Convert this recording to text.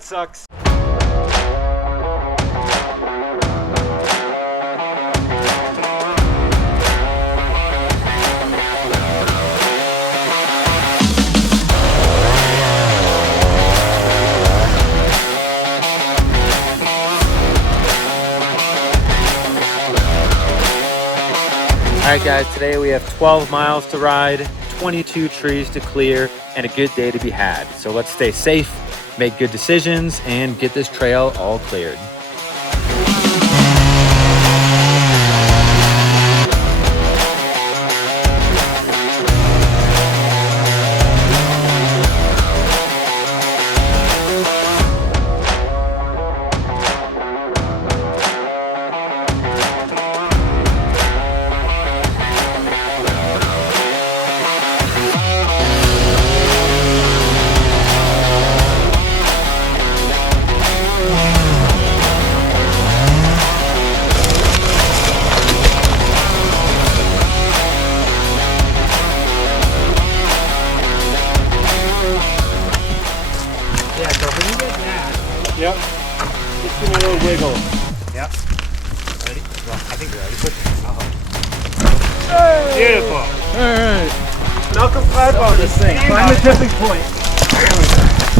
that sucks. All right, guys, today we have 12 miles to ride, 22 trees to clear, and a good day to be had. So let's stay safe, make good decisions, and get this trail all cleared. Yeah, so when you get that, Yep. Just give me a little wiggle. yep. Ready? Well, I think you're ready. Push it. Beautiful. All right. Malcolm, climb on this thing. Find the tipping point. There we go.